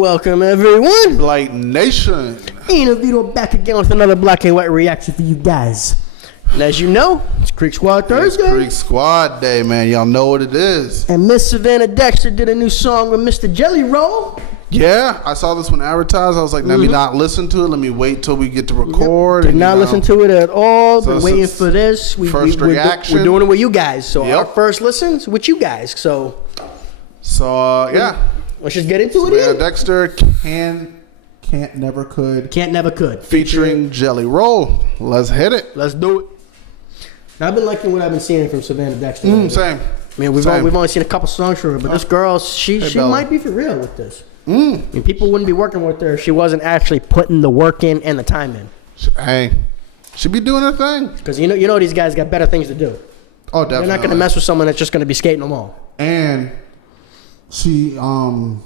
Welcome everyone. Blite Nation. Vito back again with another black and white reaction for you guys. And as you know, it's Creek Squad Thursday. It's Creek Squad Day, man. Y'all know what it is. And Miss Savannah Dexter did a new song with Mr. Jelly Roll. Yeah, I saw this one advertised. I was like, let me not listen to it. Let me wait till we get to record. Did not listen to it at all. So Been waiting for this. First reaction. We're doing it with you guys. So our first listens with you guys. So yeah. Let's just get into it. Savannah Dexter, Can't Never Could. Can't Never Could. Featuring Jelly Roll. Let's hit it. Let's do it. Now, I've been liking what I've been seeing from Savannah Dexter. Same. I mean, we've only seen a couple songs from her, but this girl, she might be for real with this. I mean, people wouldn't be working with her if she wasn't actually putting the work in and the time in. Hey, she be doing her thing. Because you know these guys got better things to do. Oh, definitely. They're not going to mess with someone that's just going to be skating along. And she, from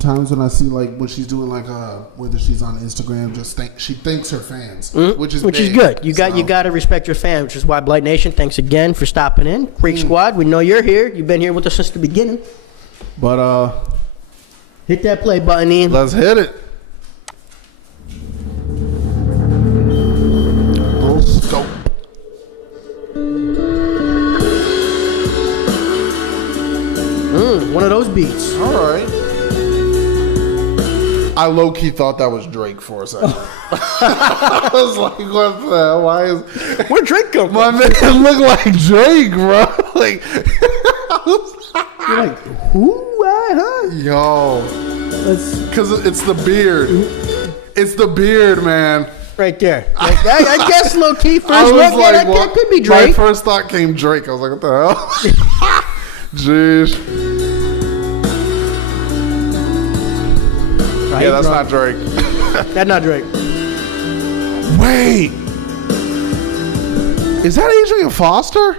times when I see when she's doing whether she's on Instagram, she thanks her fans, which is good. You got to respect your fans, which is why Blite Nation, thanks again for stopping in. Creek Squad, we know you're here. You've been here with us since the beginning. But hit that play button, Ian. Let's hit it. Little scope. One of those beats. All right. I low-key thought that was Drake for a second. I was like, what the hell? Why is... Where Drake come from? My man look like Drake, bro. You're like, who? Huh? Yo. Because it's the beard. It's the beard, man. Right there. I guess low-key first look at that could be Drake. My first thought came Drake. I was like, what the hell? Jeez. Yeah, that's not Drake. That's not Drake. Wait. Is that Adrian Foster?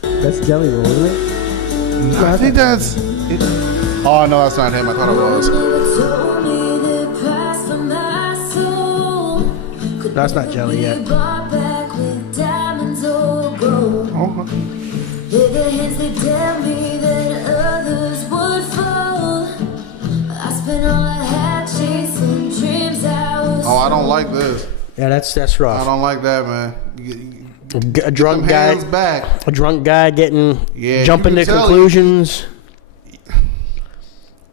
That's Jelly Roll, isn't it? I think that's... Oh, no, that's not him. I thought it was. That's not Jelly yet. Oh, I don't like this. Yeah, that's rough. I don't like that, man. A drunk guy. Back. A drunk guy jumping to conclusions.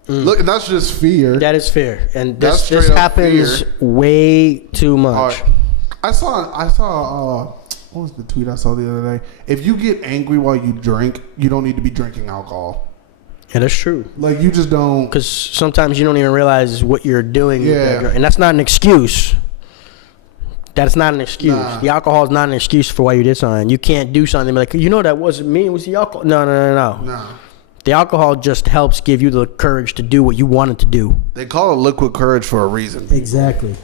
Look, that's just fear. That is fear, and this happens way too much. I saw. What was the tweet I saw the other day? If you get angry while you drink, you don't need to be drinking alcohol. Yeah, that's true. Like, you just don't. Because sometimes you don't even realize what you're doing. Yeah. And that's not an excuse. That's not an excuse. Nah. The alcohol is not an excuse for why you did something. You can't do something like, that wasn't me. It was the alcohol. No. No. The alcohol just helps give you the courage to do what you wanted to do. They call it liquid courage for a reason. Exactly.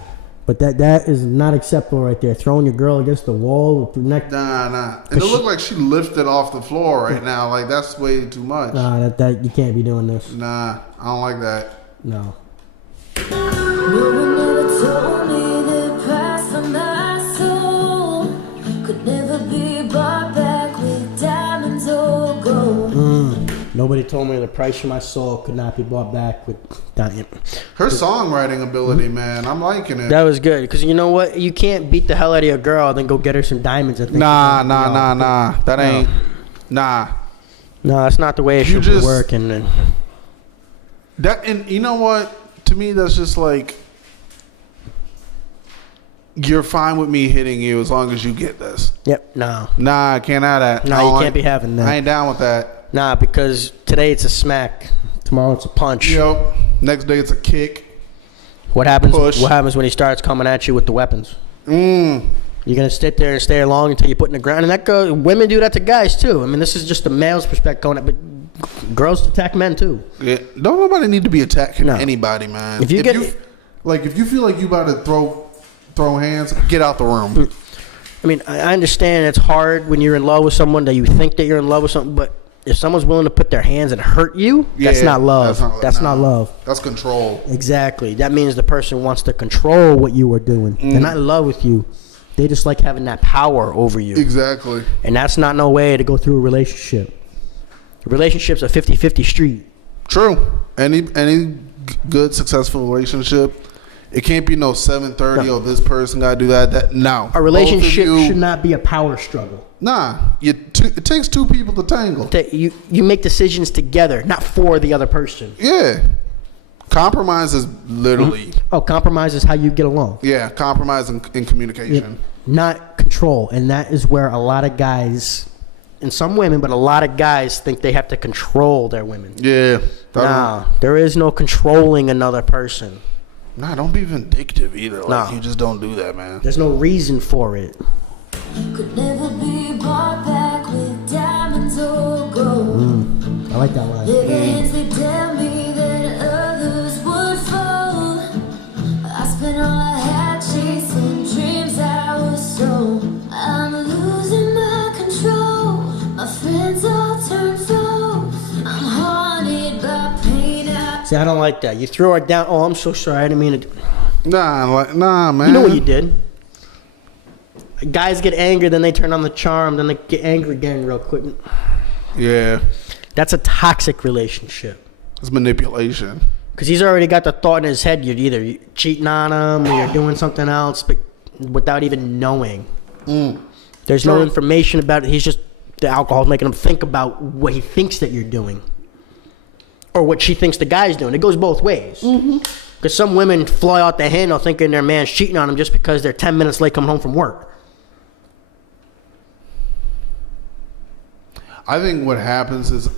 But that is not acceptable right there. Throwing your girl against the wall with your neck. Nah. And it looked like she lifted off the floor right now. Like, that's way too much. Nah, that you can't be doing this. Nah, I don't like that. No. No one ever told me the price for my soul could never be bought back with diamonds or gold. Nobody told me the price for my soul could not be bought back with diamonds. Her songwriting ability, man, I'm liking it. That was good. Because you know what? You can't beat the hell out of your girl, then go get her some diamonds. I think. Nah. That ain't. Nah. No, that's not the way it should be working. And you know what? To me, that's just like, you're fine with me hitting you as long as you get this. Yep. No. Nah, I can't have that. No, you can't be having that. I ain't down with that. Nah, because today it's a smack. Tomorrow it's a punch. Yep. Next day it's a kick. What happens? Push. What happens when he starts coming at you with the weapons? You're gonna sit there and stay along until you put in the ground, and that goes. Women do that to guys too. I mean, this is just a male's perspective going, but girls attack men too. Yeah. Don't nobody need to be attacking anybody, man. If you feel like you about to throw hands, get out the room. I mean, I understand it's hard when you're in love with someone that you think that you're in love with something, but if someone's willing to put their hands and hurt you, that's not love. That's not love. That's control. Exactly. That means the person wants to control what you are doing. They're not in love with you. They just like having that power over you. Exactly. And that's not no way to go through a relationship. A relationship's a 50-50 street. True. Any good successful relationship, it can't be no 7:30. No. Oh, this person gotta do that. No, A relationship Both of you- should not be a power struggle. Nah, it takes two people to tangle. You make decisions together, not for the other person. Yeah, compromise is literally Compromise is how you get along. compromise in communication. Not control. And that is where a lot of guys, and some women, but a lot of guys think they have to control their women. Yeah, Nah, there is no controlling another person. Nah, don't be vindictive either. Like Nah. you just don't do that, man. There's no reason for it. Could never be bought back with diamonds or gold. I like that line. Their hands, they tell me that others would fold. I spent all I had chasing dreams I was sold. I'm losing my control. My friends all turn foes. I'm haunted by pain. See, I don't like that. You throw her down. Oh, I'm so sorry. I didn't mean to. Nah, man. You know what you did. Guys get angry, then they turn on the charm, then they get angry again real quick. Yeah, That's a toxic relationship. it's manipulation. Because he's already got the thought in his head you're either cheating on him or you're doing something else, but without even knowing. There's no Sure. information about it. He's just, the alcohol's making him think about what he thinks that you're doing. Or what she thinks the guy's doing. It goes both ways. Because some women fly out the handle thinking their man's cheating on them just because they're 10 minutes late coming home from work. I think what happens is,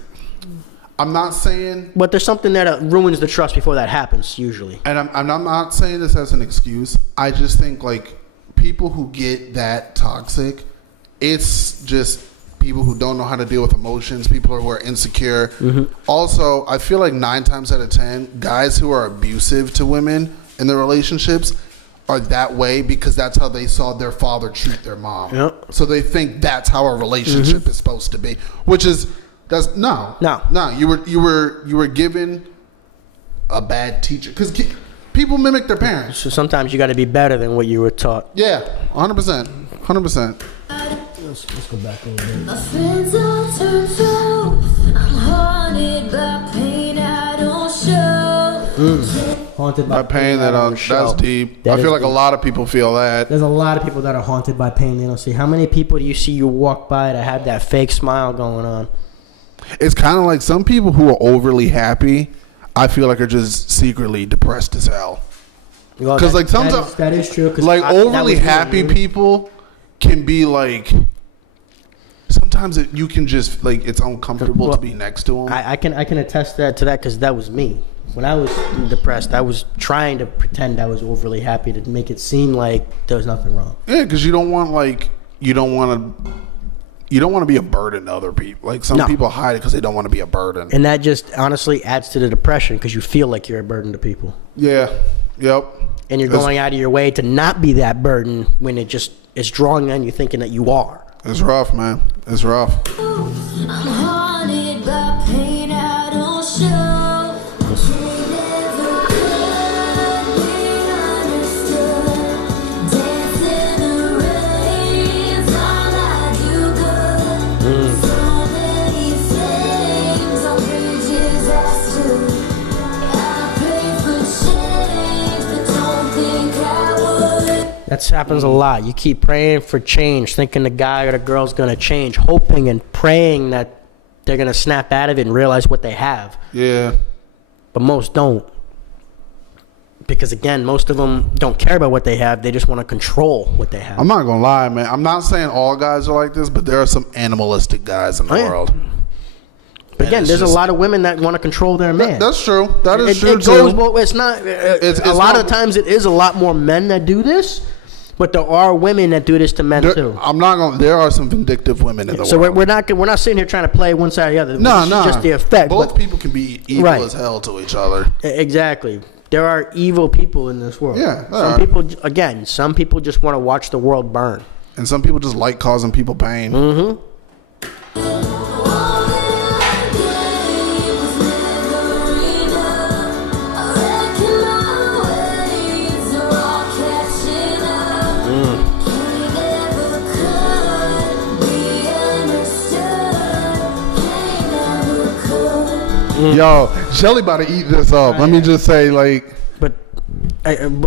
I'm not saying, But there's something that ruins the trust before that happens, usually. and I'm not saying this as an excuse. I just think like people who get that toxic, it's just people who don't know how to deal with emotions, people who are insecure. Also, I feel like 9 times out of 10, guys who are abusive to women in their relationships are that way because that's how they saw their father treat their mom. Yep. So they think that's how a relationship is supposed to be, which is no. You were given a bad teacher because people mimic their parents. So sometimes you got to be better than what you were taught. Yeah, 100%, 100%. Let's go back a little bit. My friends all turn foes. I'm haunted by pain I don't show. Haunted by That pain that that's deep. That I feel is like a deep. lot of people feel that. There's a lot of people that are haunted by pain they don't see. How many people do you see you walk by that have that fake smile going on? It's kind of like some people who are overly happy, I feel like are just secretly depressed as hell. Well, 'Cause, like, sometimes- that is true. 'Cause Like that overly was me, happy dude. people can be like, sometimes you can just like, it's uncomfortable Well, to be next to them. I can attest to that because that was me. When I was depressed, I was trying to pretend I was overly happy to make it seem like there was nothing wrong. Yeah, because you don't want to be a burden to other people. Like some No. people hide it because they don't want to be a burden. And that just honestly adds to the depression because you feel like you're a burden to people. Yeah. Yep. And you're That's- going out of your way to not be that burden when it's drawing on you thinking that you are. It's rough, man. It's rough. I'm haunted by pain I don't show. She never could be understood. Dance in the rain's all I do good. So many flames on bridges I stood. I pray for change, but don't think I would. That happens a lot. You keep praying for change, thinking the guy or the girl's going to change, hoping and praying that they're going to snap out of it and realize what they have. Yeah. But most don't. Because, again, most of them don't care about what they have. They just want to control what they have. I'm not gonna lie, man. I'm not saying all guys are like this, but there are some animalistic guys in the Oh, yeah. world. But, again, it's there's a just- lot of women that want to control their man. That's true. That is true It goes too. both ways. It's not. It's a lot not- of times it is a lot more men that do this, but there are women that do this to men too. I'm not gonna. There are some vindictive women in the So world. we're not sitting here trying to play one side or the other. No, This is no. just the effect. Both but- people can be evil Right. as hell to each other. Exactly. There are evil people in this world. Yeah, there Some are. people, again, some people just want to watch the world burn. And some people just like causing people pain. Mm-hmm. Yo, Shelly about to eat this up. Let me just say, like, But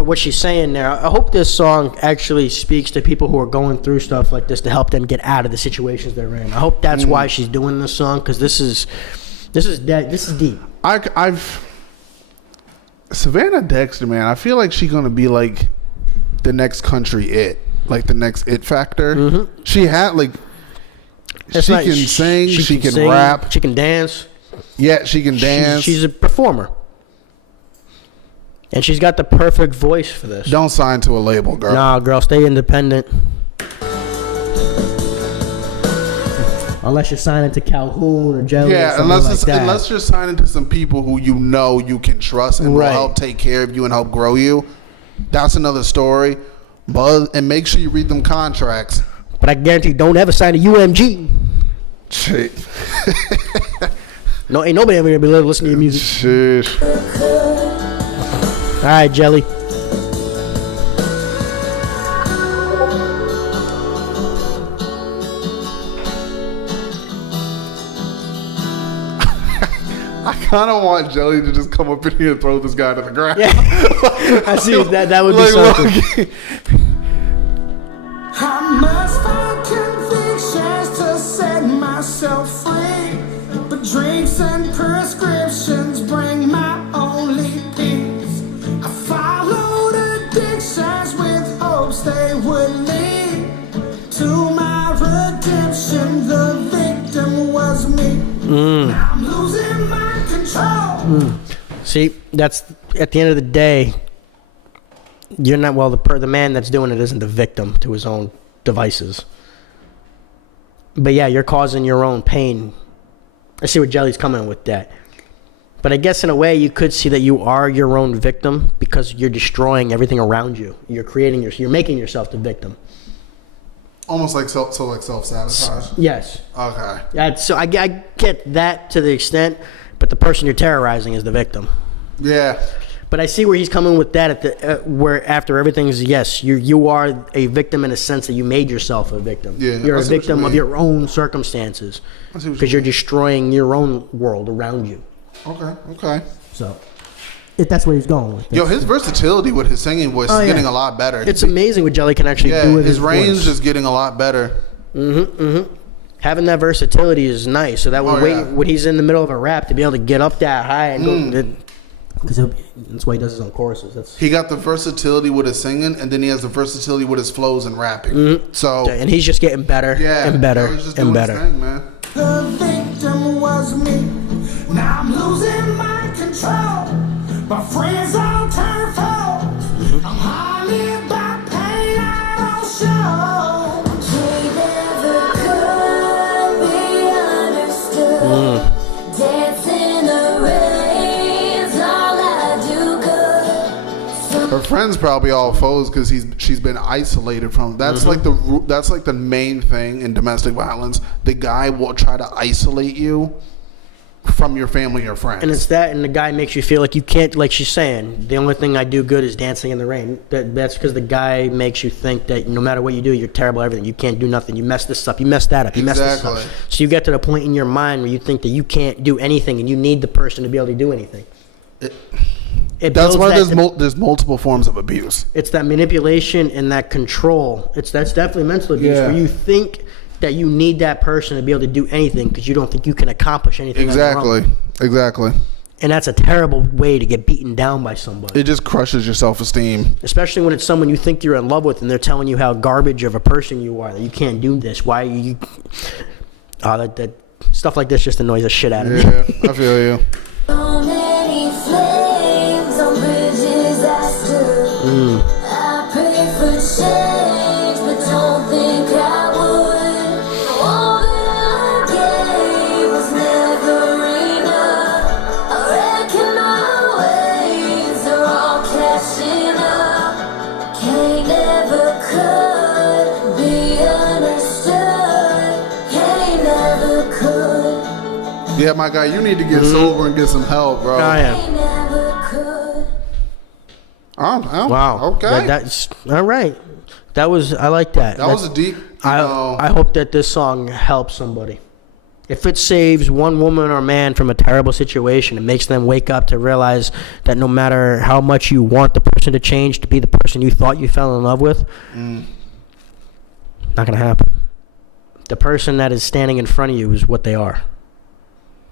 what she's saying there, I hope this song actually speaks to people who are going through stuff like this to help them get out of the situations they're in. I hope that's why she's doing this song, because this is deep. I've Savannah Dexter, man. I feel like she's gonna be like the next country it, like the next it factor. She had like That's she not- can sing, she can sing, rap. she can dance. Yeah, she can dance. She's a performer, and she's got the perfect voice for this. Don't sign to a label, girl. Nah, girl, stay independent. Unless you're signing to Calhoun or Jelly. or Yeah, something unless like it's, that. unless you're signing to some people who you know you can trust and will Right. help take care of you and help grow you. That's another story. But and make sure you read them contracts. But I guarantee, don't ever sign to UMG. Shit. No, ain't nobody ever gonna be listening to your music. Shit. All right, Jelly. I kind of want Jelly to just come up in here and throw this guy to the ground. Yeah, I see that would be Like, something. I must find convictions to set myself free. But drinks and prescriptions bring my only peace. I followed addictions with hopes they would lead to my redemption. The victim was me. Now I'm losing my control. See, that's at the end of the day. You're not the man that's doing it isn't the victim to his own devices. But yeah, you're causing your own pain. I see where Jelly's coming with that. But I guess in a way you could see that you are your own victim because you're destroying everything around you. You're making yourself the victim. Almost like self-sabotage. Yes. Okay. So I get that to the extent, but the person you're terrorizing is the victim. Yeah. But I see where he's coming with that where after everything's yes, you are a victim in a sense that you made yourself a victim. Yeah, you're I a see what you victim of mean. your own circumstances I see what because you you're destroying your own world around you. Okay. So, if that's where he's going with. Yo, his versatility with his singing voice is getting a lot better. It's amazing what Jelly can actually do with his his range voice. is getting a lot better. Having that versatility is nice. So that when he's in the middle of a rap to be able to get up that high and go. Because that's why he does his own choruses. He got the versatility with his singing, and then he has the versatility with his flows and rapping. So And he's just getting better and better he's just and doing his better. thing, man. The victim was me. Now I'm losing my control. My friends all turn foes. I'm haunted by pain I don't show. He never could be understood. Dance in the rain's all I do good. Her friends probably all foes because she's been isolated from. That's like the main thing in domestic violence. The guy will try to isolate you from your family or friends. And it's that, and the guy makes you feel like you can't, like she's saying, the only thing I do good is dancing in the rain. That's because the guy makes you think that no matter what you do, you're terrible at everything. You can't do nothing. You mess this up. You mess that up. You mess this up. So you get to the point in your mind where you think that you can't do anything, and you need the person to be able to do anything. That's why there's multiple forms of abuse. It's that manipulation and that control. That's definitely mental abuse where you think that you need that person to be able to do anything because you don't think you can accomplish anything. Exactly. And that's a terrible way to get beaten down by somebody. It just crushes your self-esteem. Especially when it's someone you think you're in love with and they're telling you how garbage of a person you are, that you can't do this. Why are you... that stuff like this just annoys the shit out of me. Yeah, I feel you. So many flames on bridges I stood. I pray for change, but don't think I would. All that I gave was never enough. I reckon my ways are all catching up. Can't never could be understood. Can't never could. Yeah, my guy, you need to get sober and get some help, bro. I am. Can't never could. Wow. Okay. That's all right. I like that. That was a deep. I hope that this song helps somebody. If it saves one woman or man from a terrible situation, it makes them wake up to realize that no matter how much you want the person to change to be the person you thought you fell in love with, not going to happen. The person that is standing in front of you is what they are.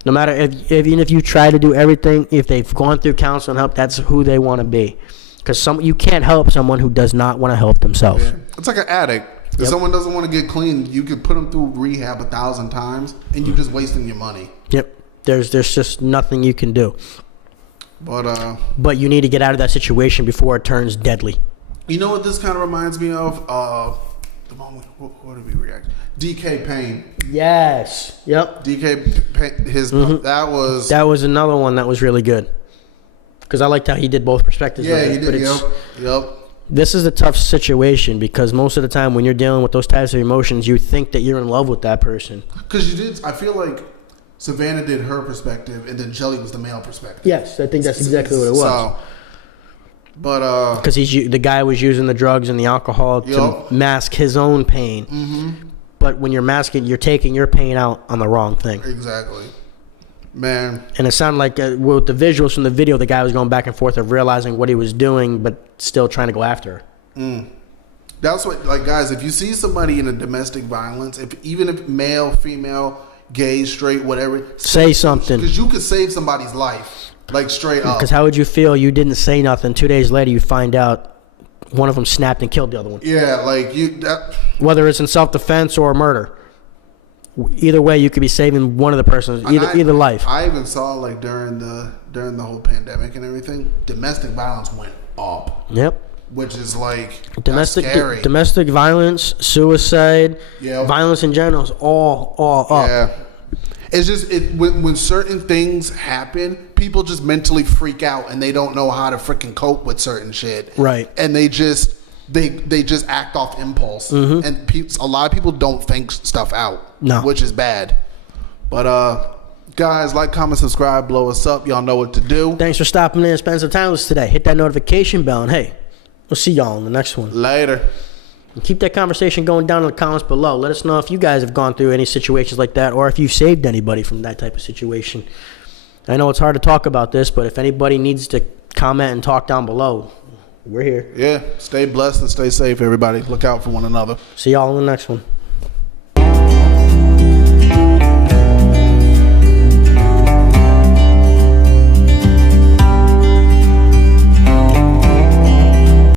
No matter even if you try to do everything, if they've gone through counseling help, that's who they want to be. Because you can't help someone who does not want to help themselves. Yeah. It's like an addict. If someone doesn't want to get clean, you could put them through rehab 1,000 times, and you're just wasting your money. Yep. There's just nothing you can do. But you need to get out of that situation before it turns deadly. You know what this kind of reminds me of? The moment. What did we react? DK Payne. Yes. Yep. DK Payne. That was another one that was really good. Because I liked how he did both perspectives. Yeah, he did. Yep. This is a tough situation because most of the time when you're dealing with those types of emotions, you think that you're in love with that person. Because I feel like Savannah did her perspective, and then Jelly was the male perspective. Yes, I think that's exactly what it was. So, but because the guy was using the drugs and the alcohol to mask his own pain. Mm-hmm. But when you're masking, you're taking your pain out on the wrong thing. Exactly. Man. And it sounded like with the visuals from the video, the guy was going back and forth of realizing what he was doing, but still trying to go after her. That's what, like, guys, if you see somebody in a domestic violence, even if male, female, gay, straight, whatever, say something. Because you could save somebody's life, like, straight up. Because how would you feel? You didn't say nothing. 2 days later, you find out one of them snapped and killed the other one. Yeah, like whether it's in self-defense or murder. Either way, you could be saving one of the persons, either life. I even saw, like, during the whole pandemic and everything, domestic violence went up. Yep. Which is like scary. Domestic violence, suicide, violence in general is all up. Yeah. It's just when certain things happen, people just mentally freak out and they don't know how to freaking cope with certain shit. Right. And they just act off impulse. Mm-hmm. And a lot of people don't think stuff out. No. Which is bad. But guys, like, comment, subscribe, blow us up. Y'all know what to do. Thanks for stopping in and spending some time with us today. Hit that notification bell, and hey, we'll see y'all in the next one. Later. And keep that conversation going down in the comments below. Let us know if you guys have gone through any situations like that, or if you've saved anybody from that type of situation. I know it's hard to talk about this, but if anybody needs to comment and talk down below, we're here. Yeah. Stay blessed and stay safe, everybody. Look out for one another. See y'all in the next one.